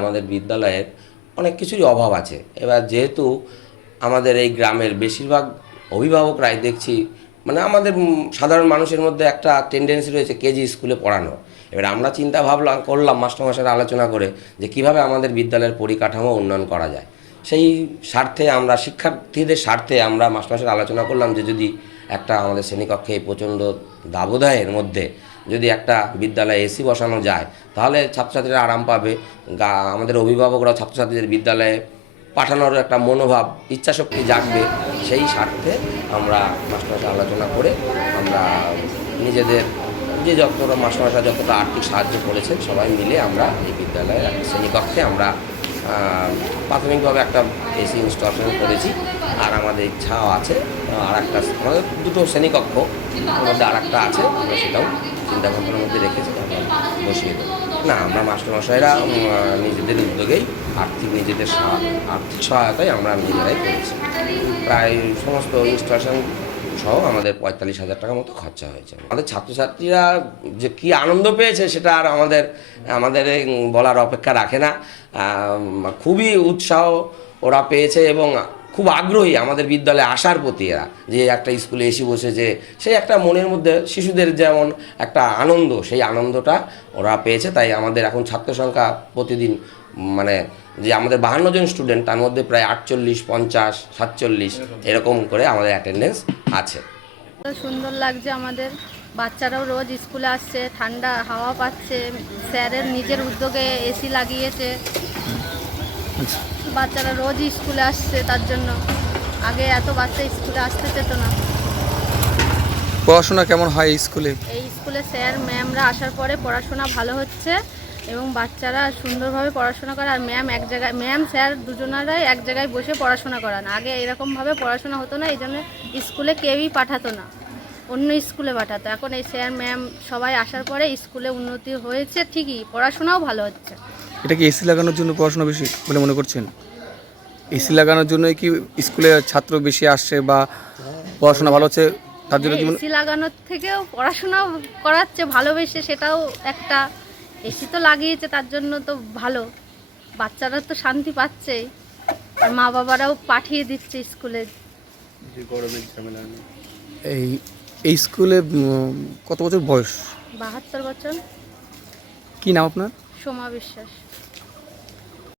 আমাদের বিদ্যালয়ের অনেক কিছুরই অভাব আছে। এবার যেহেতু আমাদের এই গ্রামের বেশিরভাগ অভিভাবকরাই দেখছি মানে আমাদের সাধারণ মানুষের মধ্যে একটা টেন্ডেন্সি রয়েছে কেজি স্কুলে পড়ানো। এবার আমরা চিন্তা ভাবলাম, করলাম মাস্টারমশাইরা আলোচনা করে যে কীভাবে আমাদের বিদ্যালয়ের পরিকাঠামো উন্নয়ন করা যায়। সেই স্বার্থে আমরা, শিক্ষার্থীদের স্বার্থে আমরা মাস্টারমশাইরা আলোচনা করলাম যে যদি একটা আমাদের শ্রেণীকক্ষে এই প্রচণ্ড দাবদাহের মধ্যে যদি একটা বিদ্যালয়ে এসি বসানো যায়, তাহলে ছাত্রছাত্রীরা আরাম পাবে। আমাদের অভিভাবকরা ছাত্রছাত্রীদের বিদ্যালয়ে পাঠানোর একটা মনোভাব, ইচ্ছাশক্তি জাগবে। সেই স্বার্থে আমরা মাস্টারমশাই আলোচনা করে আমরা নিজেদের যে যতটা মাস্টারমশাই যতটা আর্থিক সাহায্য করেছেন, সবাই মিলে আমরা এই বিদ্যালয়ের শ্রেণীকক্ষে আমরা প্রাথমিকভাবে একটা এসি ইনস্টলেশন করেছি, আর আমাদের ইচ্ছাও আছে, আর একটা আমাদের দুটো শ্রেণীকক্ষ মধ্যে আর একটা আছে, আমরা সেটাও চিন্তা ভাবনার মধ্যে রেখেছি, আমরা বসিয়ে দেবো। না, আমরা মাস্টারমশাইরা নিজেদের উদ্যোগেই আর্থিক, নিজেদের আর্থিক সহায়তায় আমরা নিজেরাই করেছি। প্রায় সমস্ত ইনস্টলেশন সহ আমাদের পঁয়তাল্লিশ হাজার টাকার মতো খরচা হয়েছে। আমাদের ছাত্রছাত্রীরা যে কি আনন্দ পেয়েছে সেটা আর আমাদের আমাদের বলার অপেক্ষা রাখে না। খুবই উৎসাহ ওরা পেয়েছে এবং খুব আগ্রহী আমাদের বিদ্যালয়ে আসার প্রতি এরা। যে একটা স্কুলে এসে বসেছে সেই একটা মনের মধ্যে শিশুদের যেমন একটা আনন্দ, সেই আনন্দটা ওরা পেয়েছে। তাই আমাদের এখন ছাত্র সংখ্যা প্রতিদিন মানে যে আমাদের বাহান্ন জন স্টুডেন্ট তার মধ্যে প্রায় আটচল্লিশ পঞ্চাশ সাতচল্লিশ এরকম করে আমাদের অ্যাটেন্ডেন্স আছে। তো সুন্দর লাগছে আমাদের। বাচ্চারাও রোজ স্কুলে আসছে ঠান্ডা হাওয়া পাচ্ছে স্যারের নিজের উদ্যোগে এসি লাগিয়েছে। বাচ্চারা রোজ স্কুলে আসছে তার জন্য। আগে এত বাচ্চা স্কুলে আসতে চেত না। পড়াশোনা কেমন হয় স্কুলে এই স্কুলে স্যার ম্যামরা আসার পরে পড়াশোনা ভালো হচ্ছে। এবং বাচ্চারা সুন্দরভাবে পড়াশোনা করে। আর ম্যাম এক জায়গায় ম্যাম স্যার দুজনারাই এক জায়গায় বসে পড়াশোনা করান। আগে এরকমভাবে পড়াশোনা হতো না এই জন্য স্কুলে কেউই পাঠাতো না। অন্য স্কুলে পাঠাতো। এখন এই স্যার ম্যাম সবাই আসার পরে স্কুলে উন্নতি হয়েছে ঠিকই পড়াশোনাও ভালো হচ্ছে। এটা কি এসি লাগানোর জন্য পড়াশোনা বেশি বলে মনে করছেন? এসি লাগানোর জন্যই কি স্কুলে ছাত্র বেশি আসছে বা পড়াশোনা ভালো হচ্ছে? তার জন্য এসি লাগানোর থেকেও পড়াশোনাও করাচ্ছে ভালোবেসে সেটাও একটা এসি তো লাগিয়েছে তার জন্য তো ভালো। বাচ্চারা তো শান্তি পাচ্ছে। আর মা বাবারাও পাঠিয়ে দিচ্ছে স্কুলে। এই এই স্কুলে কত বছর বয়স? বাহাত্তর বছর। কি নাম আপনার? সোমা বিশ্বাস।